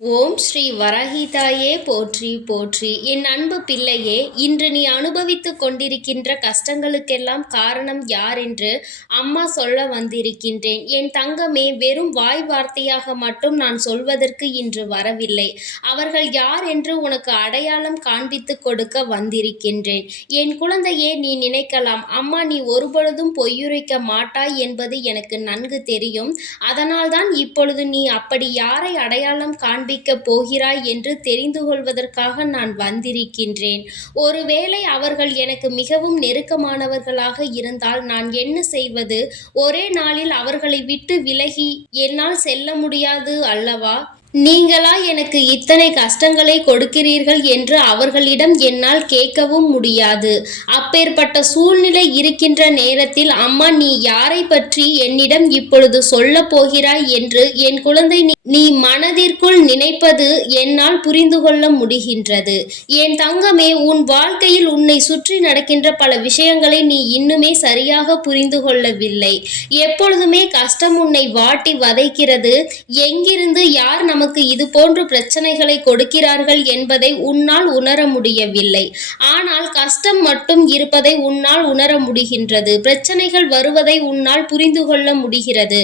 ஓம் ஸ்ரீ வரஹிதாயே போற்றி போற்றி. என் அன்பு பிள்ளையே இன்று நீ அனுபவித்துக் கொண்டிருக்கின்ற கஷ்டங்களுக்கெல்லாம் காரணம் யார் என்று அம்மா சொல்ல வந்திருக்கின்றேன். என் தங்கமே வெறும் வாய் வார்த்தையாக மட்டும் நான் சொல்வதற்கு இன்று வரவில்லை. அவர்கள் யார் என்று உனக்கு அடையாளம் காண்பித்து கொடுக்க வந்திருக்கின்றேன். என் குழந்தையே நீ நினைக்கலாம் அம்மா நீ ஒருபொழுதும் பொய்யுரைக்க மாட்டாய் என்பது எனக்கு நன்கு தெரியும். அதனால்தான் இப்பொழுது நீ அப்படி யாரை அடையாளம் காண்பிக்க போகிறாய் என்று தெரிந்து கொள்வதற்காக நான் வந்திருக்கின்றேன். ஒருவேளை அவர்கள் எனக்கு மிகவும் நெருக்கமானவர்களாக இருந்தால் நான் என்ன செய்வது? ஒரே நாளில் அவர்களை விட்டு விலகி என்னால் செல்ல முடியாது அல்லவா? நீங்களா எனக்கு இத்தனை கஷ்டங்களை கொடுக்கிறீர்கள் என்று அவர்களிடம் என்னால் கேட்கவும் முடியாது. அப்பேற்பட்ட சூழ்நிலை இருக்கின்ற நேரத்தில் அம்மா நீ யாரை பற்றி என்னிடம் இப்பொழுது சொல்ல போகிறாய் என்று என் குழந்தை நீ- நீ மனதிற்குள் நினைப்பது என்னால் புரிந்து கொள்ள முடிகின்றது. என் தங்கமே உன் வாழ்க்கையில் உன்னை சுற்றி நடக்கின்ற பல விஷயங்களை நீ இன்னுமே சரியாக புரிந்து கொள்ளவில்லை. எப்பொழுதுமே கஷ்டம் உன்னை வாட்டி வதைக்கிறது. எங்கிருந்து யார் நமக்கு இது போன்ற பிரச்சனைகளை கொடுக்கிறார்கள் என்பதை உன்னால் உணர முடியவில்லை. ஆனால் கஷ்டம் மட்டும் இருப்பதை உன்னால் உணர முடிகின்றது. பிரச்சனைகள் வருவதை உன்னால் புரிந்து கொள்ள முடிகிறது.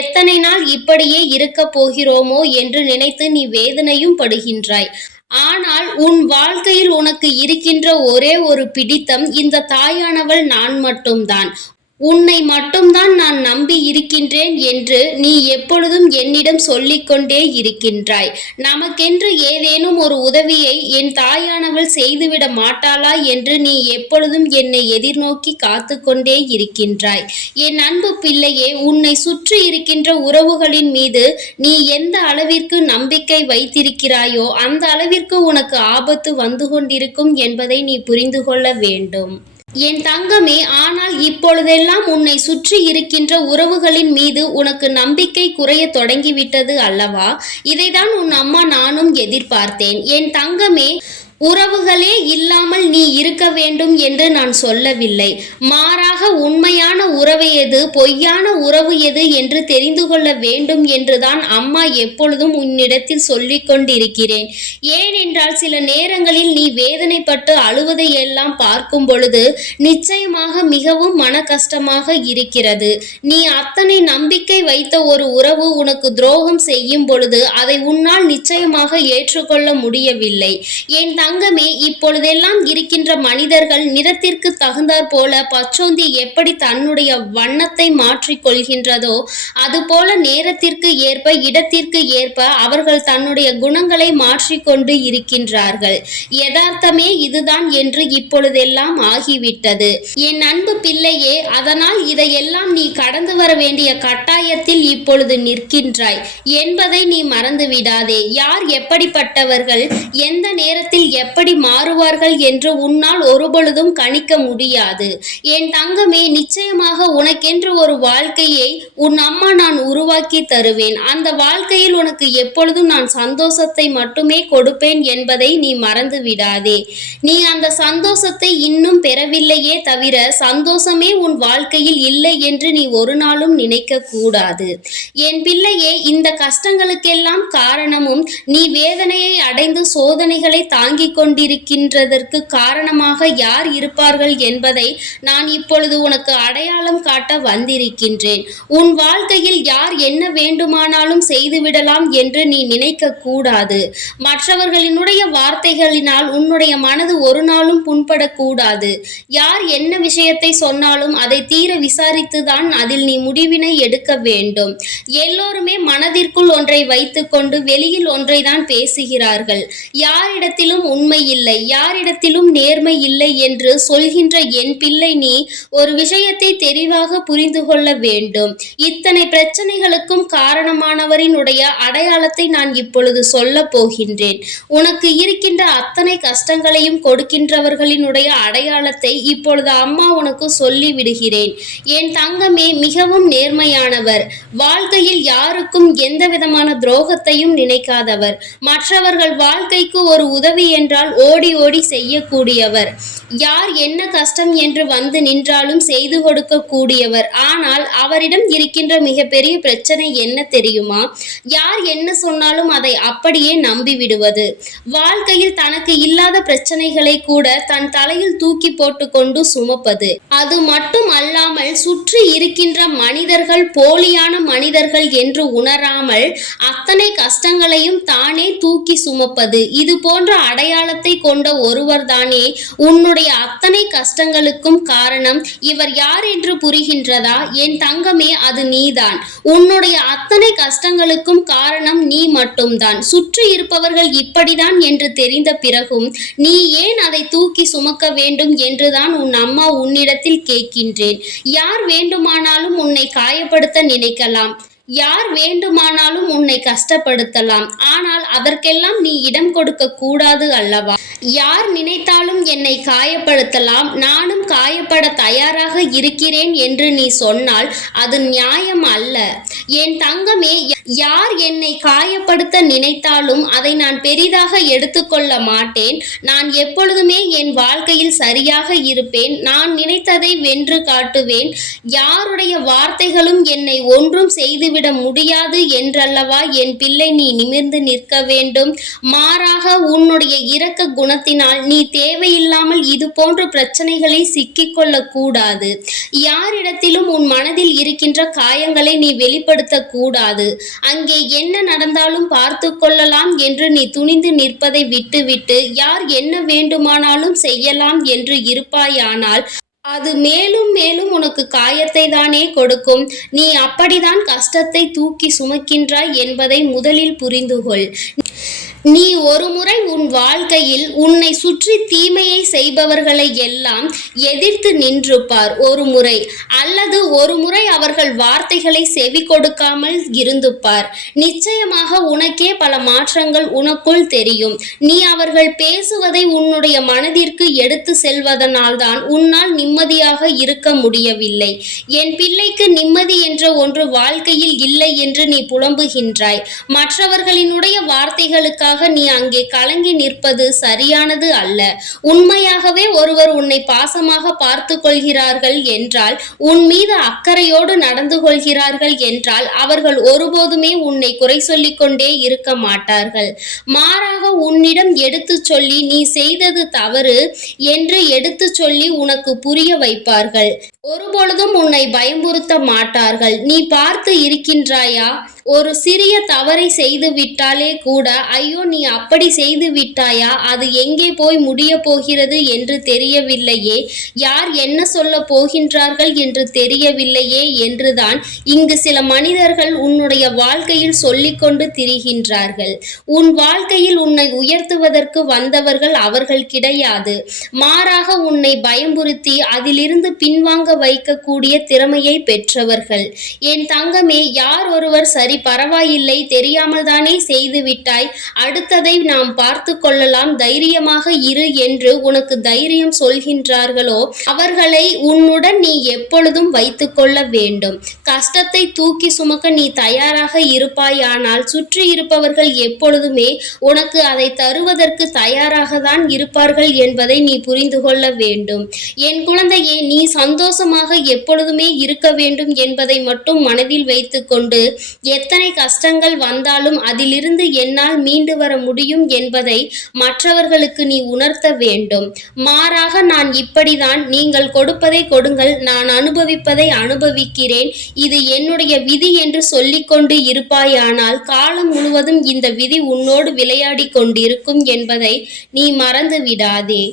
எத்தனை நாள் இப்படியே இருக்க போகிறோமோ என்று நினைத்து நீ வேதனையும் படுகின்றாய். ஆனால் உன் வாழ்க்கையில் உனக்கு இருக்கின்ற ஒரே ஒரு பிடித்தம் இந்த தாயானவள் நான் மட்டும்தான். உன்னை மட்டும்தான் நான் நம்பி இருக்கின்றேன் என்று நீ எப்பொழுதும் என்னிடம் சொல்லிக்கொண்டே இருக்கின்றாய். நமக்கென்று ஏதேனும் ஒரு உதவியை என் தாயானவள் செய்துவிட மாட்டாளா என்று நீ எப்பொழுதும் என்னை எதிர்நோக்கி காத்து கொண்டே இருக்கின்றாய். என் அன்பு பிள்ளையே உன்னை சுற்றி இருக்கின்ற உறவுகளின் மீது நீ எந்த அளவிற்கு நம்பிக்கை வைத்திருக்கிறாயோ அந்த அளவிற்கு உனக்கு ஆபத்து வந்து கொண்டிருக்கும் என்பதை நீ புரிந்து கொள்ள வேண்டும். என் தங்கமே ஆனால் இப்பொழுதெல்லாம் உன்னை சுற்றி இருக்கின்ற உறவுகளின் மீது உனக்கு நம்பிக்கை குறைய தொடங்கிவிட்டது அல்லவா? இதைதான் உன் அம்மா நானும் எதிர்பார்த்தேன். என் தங்கமே உறவுகளே இல்லாமல் நீ இருக்க வேண்டும் என்று நான் சொல்லவில்லை. மாறாக உண்மையான உறவு எது பொய்யான உறவு எது என்று தெரிந்து கொள்ள வேண்டும் என்றுதான் அம்மா எப்பொழுதும் உன்னிடத்தில் சொல்லிக் கொண்டிருக்கிறேன். ஏனென்றால் சில நேரங்களில் நீ வேதனைப்பட்டு அழுவதை எல்லாம் பார்க்கும் பொழுது நிச்சயமாக மிகவும் மன கஷ்டமாக இருக்கிறது. நீ அத்தனை நம்பிக்கை வைத்த ஒரு உறவு உனக்கு துரோகம் செய்யும் பொழுது அதை உன்னால் நிச்சயமாக ஏற்றுக்கொள்ள முடியவில்லை. என் தங்கமே இப்பொழுதெல்லாம் இருக்கின்ற மனிதர்கள் நிறத்திற்கு தகுந்தாற் போல பச்சோந்தி எப்படி தன்னுடைய வண்ணத்தை மாற்றிக் கொள்கின்றதோ அதுபோல நேரத்திற்கு ஏற்ப இடத்திற்கு ஏற்ப அவர்கள் தன்னுடைய குணங்களை மாற்றிக்கொண்டு இருக்கின்றார்கள். யதார்த்தமே இதுதான் என்று இப்பொழுதெல்லாம் ஆகிவிட்டது. என் அன்பு பிள்ளையே அதனால் இதையெல்லாம் நீ கடந்து வர வேண்டிய கட்டாயத்தில் இப்பொழுது நிற்கின்றாய். என்பதை நீ மறந்து விடாதே யார் எப்படிப்பட்டவர்கள் எந்த நேரத்தில் எப்படி மாறுவார்கள் என்று உன்னால் ஒருபொழுதும் கணிக்க முடியாது. என் தங்கமே நிச்சயமாக உனக்கென்று ஒரு வாழ்க்கையை உன் அம்மா நான் உருவாக்கி தருவேன். அந்த வாழ்க்கையில் உனக்கு எப்பொழுதும் நான் சந்தோஷத்தை மட்டுமே கொடுப்பேன் என்பதை நீ மறந்து விடாதே. நீ அந்த சந்தோஷத்தை இன்னும் பெறவில்லையே தவிர சந்தோஷமே உன் வாழ்க்கையில் இல்லை என்று நீ ஒரு நாளும் நினைக்க கூடாது. என் பிள்ளையே இந்த கஷ்டங்களுக்கெல்லாம் காரணமும் நீ வேதனையை அடைந்து சோதனைகளை தாங்கி தாங்கிக் கொண்டிருக்கின்றதற்கு காரணமாக யார் இருப்பார்கள் என்பதை நான் இப்பொழுது உனக்கு அடையாளம் காட்ட வந்திருக்கின்றேன். உன் வாழ்க்கையில் யார் என்ன வேண்டுமானாலும் செய்துவிடலாம் என்று நீ நினைக்க கூடாது. மற்றவர்களினுடைய வார்த்தைகளினால் உன்னுடைய மனது ஒரு நாளும் புண்படக்கூடாது யார் என்ன விஷயத்தை சொன்னாலும் அதை தீர விசாரித்துதான் அதில் நீ முடிவினை எடுக்க வேண்டும். எல்லோருமே மனதிற்குள் ஒன்றை வைத்துக்கொண்டு வெளியில் ஒன்றை தான் பேசுகிறார்கள். யாரிடத்திலும் உண்மை இல்லை யாரிடத்திலும் நேர்மை இல்லை என்று சொல்கின்ற என் பிள்ளை நீ ஒரு விஷயத்தை தெளிவாக புரிந்து கொள்ள வேண்டும். இத்தனை பிரச்சனைகளுக்கும் காரணமானவரினுடைய அடையாளத்தை நான் இப்பொழுது சொல்ல போகின்றேன். உனக்கு இருக்கின்ற அத்தனை கஷ்டங்களையும் கொடுக்கின்றவர்களினுடைய அடையாளத்தை இப்பொழுது அம்மா உனக்கு சொல்லி விடுகிறேன். என் தங்கமே மிகவும் நேர்மையானவர். வாழ்க்கையில் யாருக்கும் எந்த விதமான துரோகத்தையும் நினைக்காதவர். மற்றவர்கள் வாழ்க்கைக்கு ஒரு உதவி என்றால் ஓடி ஓடி செய்யக்கூடியவர். யார் என்ன கஷ்டம் என்று வந்து நின்றாலும் செய்து கொடுக்க கூடியவர் ஆனால் அவரிடம் இருக்கின்ற மிகப்பெரிய பிரச்சனை என்ன தெரியுமா? யார் என்ன சொன்னாலும் அதை அப்படியே நம்பி விடுவது வாழ்க்கையில் தனக்கு இல்லாத பிரச்சனைகளை கூட தன் தலையில் தூக்கி போட்டுக்கொண்டு சுமப்பது. அது மட்டும் அல்லாமல் சுற்றி இருக்கின்ற மனிதர்கள் போலியான மனிதர்கள் என்று உணராமல் அத்தனை கஷ்டங்களையும் தானே தூக்கி சுமப்பது. இது போன்ற அடையாளத்தை கொண்ட ஒருவர்தானே? உன்னுடைய அத்தனை கஷ்டங்களுக்கும் காரணம் இவர் யார் என்று புரிகின்றதா? என் தங்கமே அது நீதான். உன்னுடைய அத்தனை கஷ்டங்களுக்கும் காரணம் நீ மட்டும்தான். சுற்றி இருப்பவர்கள் இப்படிதான் என்று தெரிந்த பிறகும் நீ ஏன் அதை தூக்கி சுமக்க வேண்டும் என்றுதான் உன் அம்மா உன்னிடத்தில் கேட்கின்றேன். யார் வேண்டுமானாலும் உன்னை காயப்படுத்த நினைக்கலாம். யார் வேண்டுமானாலும் உன்னை கஷ்டப்படுத்தலாம். ஆனால் அதற்கெல்லாம் நீ இடம் கொடுக்க கூடாது அல்லவா? யார் நினைத்தாலும் என்னை காயப்படுத்தலாம். நானும் காயப்பட தயாராக இருக்கிறேன் என்று நீ சொன்னால் அது நியாயம் அல்ல. என் தங்கமே யார் என்னை காயப்படுத்த நினைத்தாலும் அதை நான் பெரிதாக எடுத்துக்கொள்ள மாட்டேன். நான் எப்பொழுதுமே என் வாழ்க்கையில் சரியாக இருப்பேன். நான் நினைத்ததை வென்று காட்டுவேன். யாருடைய வார்த்தைகளும் என்னை ஒன்றும் செய்து செய்துவிட முடியாது என்றல்லவா? என் பிள்ளை நீ நிமிர்ந்து நிற்க வேண்டும். மாறாக உன்னுடைய இரக்க குணத்தினால் நீ தேவையில்லாமல் இது போன்ற பிரச்சனைகளை சிக்கிக்கொள்ள கூடாது. யாரிடத்திலும் உன் மனதில் இருக்கின்ற காயங்களை நீ வெளிப்படுத்த கூடாது. அங்கே என்ன நடந்தாலும் பார்த்து கொள்ளலாம் என்று நீ துணிந்து நிற்பதை விட்டுவிட்டு யார் என்ன வேண்டுமானாலும் செய்யலாம் என்று இருப்பாயானால் அது மேலும் மேலும் உனக்கு காயத்தை தானே கொடுக்கும். நீ அப்படிதான் கஷ்டத்தை தூக்கி சுமக்கின்றாய் என்பதை முதலில் புரிந்துகொள். நீ ஒருமுறை உன் வாழ்க்கையில் உன்னை சுற்றி தீமையை செய்பவர்களை எல்லாம் எதிர்த்து நின்று பார் ஒரு முறை அல்லது ஒரு முறை அவர்கள் வார்த்தைகளை செவி கொடுக்காமல் இருந்து பார் நிச்சயமாக உனக்கே பல மாற்றங்கள் உனக்குள் தெரியும். நீ அவர்கள் பேசுவதை உன்னுடைய மனதிற்கு எடுத்து செல்வதனால்தான் உன்னால் நிம்மதியாக இருக்க முடியவில்லை. என் பிள்ளைக்கு நிம்மதி என்ற ஒன்று வாழ்க்கையில் இல்லை என்று நீ புலம்புகின்றாய். மற்றவர்களினுடைய வார்த்தைகளுக்காக நீ அங்கே கலங்கி நிற்பது சரியானது அல்ல. உண்மையாகவே ஒருவர் உன்னை பாசமாக பார்த்து கொள்கிறார்கள் என்றால் உன் மீது அக்கறையோடு நடந்து கொள்கிறார்கள் என்றால் அவர்கள் ஒருபோதுமே உன்னை குறை சொல்லிக் கொண்டே இருக்க மாட்டார்கள். மாறாக உன்னிடம் எடுத்துச் சொல்லி நீ செய்தது தவறு என்று எடுத்துச் சொல்லி உனக்கு புரிய வைப்பார்கள். ஒருபொழுதும் உன்னை பயமுறுத்த மாட்டார்கள். நீ பார்த்து இருக்கின்றாயா? ஒரு சிறிய தவறை செய்து விட்டாலே கூட ஐயோ நீ அப்படி செய்து விட்டாயா? அது எங்கே போய் முடிய போகிறது என்று தெரியவில்லையே. யார் என்ன சொல்ல போகின்றார்கள் என்று தெரியவில்லையே என்றுதான் இங்கு சில மனிதர்கள் உன்னுடைய வாழ்க்கையில் சொல்லிக்கொண்டு திரிகின்றார்கள். உன் வாழ்க்கையில் உன்னை உயர்த்துவதற்கு வந்தவர்கள் அவர்கள் கிடையாது. மாறாக உன்னை பயமுறுத்தி அதிலிருந்து பின்வாங்க வைக்கக்கூடிய திறமையை பெற்றவர்கள். என் தங்கமே யார் ஒருவர் சரி பரவாயில்லை தெரியாமல் தானே செய்து விட்டாய். அடுத்ததை நாம் பார்த்து கொள்ளலாம். தைரியமாக இரு என்று உனக்கு தைரியம் சொல்கின்றார்களோ? அவர்களை உன்னுடன் நீ எப்பொழுதும் வைத்து கொள்ள வேண்டும். கஷ்டத்தை தூக்கி சுமக்க நீ தயாராக இருப்பாயானால் சுற்றி இருப்பவர்கள் எப்பொழுதுமே உனக்கு அதை தருவதற்கு தயாராக தான் இருப்பார்கள் என்பதை நீ புரிந்து கொள்ள வேண்டும். என் குழந்தையே நீ சந்தோஷமாக எப்பொழுதுமே இருக்க வேண்டும் என்பதை மட்டும் மனதில் வைத்துக்கொண்டு எத்தனை கஷ்டங்கள் வந்தாலும் அதிலிருந்து என்னால் மீண்டு வர முடியும் என்பதை மற்றவர்களுக்கு நீ உணர்த்த வேண்டும். மாறாக நான் இப்படிதான் நீங்கள் கொடுப்பதை கொடுங்கள் நான் அனுபவிப்பதை அனுபவிக்கிறேன். இது என்னுடைய விதி என்று சொல்லிக்கொண்டு இருப்பாயானால் காலம் முழுவதும் இந்த விதி உன்னோடு விளையாடிக் கொண்டிருக்கும் என்பதை நீ மறந்து விடாதே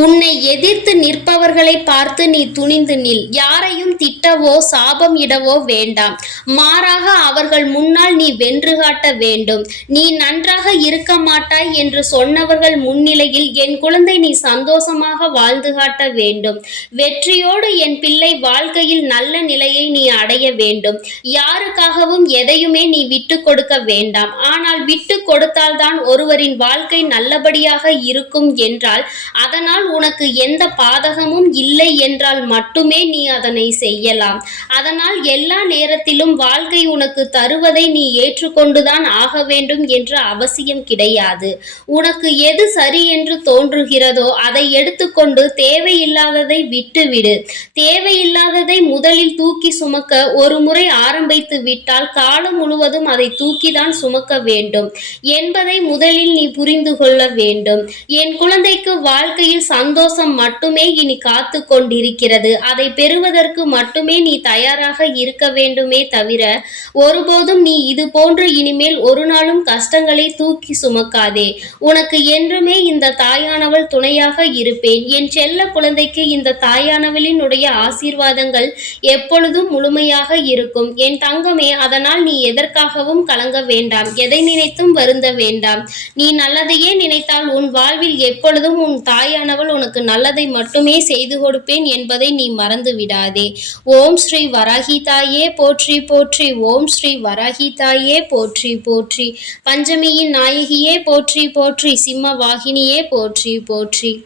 உன்னை எதிர்த்து நிற்பவர்களை பார்த்து நீ துணிந்து நில். யாரையும் திட்டவோ சாபம் இடவோ வேண்டாம். மாறாக அவர்கள் முன்னால் நீ வென்று காட்ட வேண்டும். நீ நன்றாக இருக்க மாட்டாய் என்று சொன்னவர்கள் முன்னிலையில் என் குழந்தை நீ சந்தோஷமாக வாழ்ந்து காட்ட வேண்டும். வெற்றியோடு என் பிள்ளை வாழ்க்கையில் நல்ல நிலையை நீ அடைய வேண்டும். யாருக்காகவும் எதையுமே நீ விட்டு கொடுக்க வேண்டாம். ஆனால் விட்டு கொடுத்தால்தான் ஒருவரின் வாழ்க்கை நல்லபடியாக இருக்கும் என்றால் அதனால் அதனால் உனக்கு எந்த பாதகமும் இல்லை என்றால் மட்டுமே நீ அதனை செய்யலாம். அதனால் எல்லா நேரத்திலும் வாழ்க்கை உனக்கு தருவதை நீ ஏற்றுக்கொண்டுதான் ஆக வேண்டும் என்ற அவசியம் கிடையாது. உனக்கு எது சரி என்று தோன்றுகிறதோ அதை எடுத்துக்கொண்டு தேவையில்லாததை விட்டுவிடு. தேவையில்லாததை முதலில் தூக்கி சுமக்க ஒரு முறை ஆரம்பித்து விட்டால் காலம் முழுவதும் அதை தூக்கிதான் சுமக்க வேண்டும். என்பதை முதலில் நீ புரிந்து கொள்ள வேண்டும். என் குழந்தைக்கு வாழ்க்கையில் சந்தோஷம் மட்டுமே இனி காத்து கொண்டிருக்கிறது அதை பெறுவதற்கு மட்டுமே நீ தயாராக இருக்க வேண்டுமே தவிர ஒருபோதும் நீ இது போன்று இனிமேல் ஒரு நாளும் கஷ்டங்களை தூக்கி சுமக்காதே. உனக்கு என்றுமே இந்த தாயானவள் துணையாக இருப்பேன். என் செல்ல குழந்தைக்கு இந்த தாயானவளினுடைய ஆசீர்வாதங்கள் எப்பொழுதும் முழுமையாக இருக்கும். என் தங்கமே அதனால் நீ எதற்காகவும் கலங்க வேண்டாம். எதை நினைத்தும் வருந்த வேண்டாம். நீ நல்லதையே நினைத்தால் உன் வாழ்வில் எப்பொழுதும் உன் தாயானவள் உனக்கு நல்லதை மட்டுமே செய்து கொடுப்பேன் என்பதை நீ மறந்து விடாதே ஓம் ஸ்ரீ வராகி தாயே போற்றி போற்றி. ஓம் ஸ்ரீ வராகி தாயே போற்றி போற்றி. பஞ்சமியின் நாயகியே போற்றி போற்றி. சிம்ம வாகினியே போற்றி போற்றி.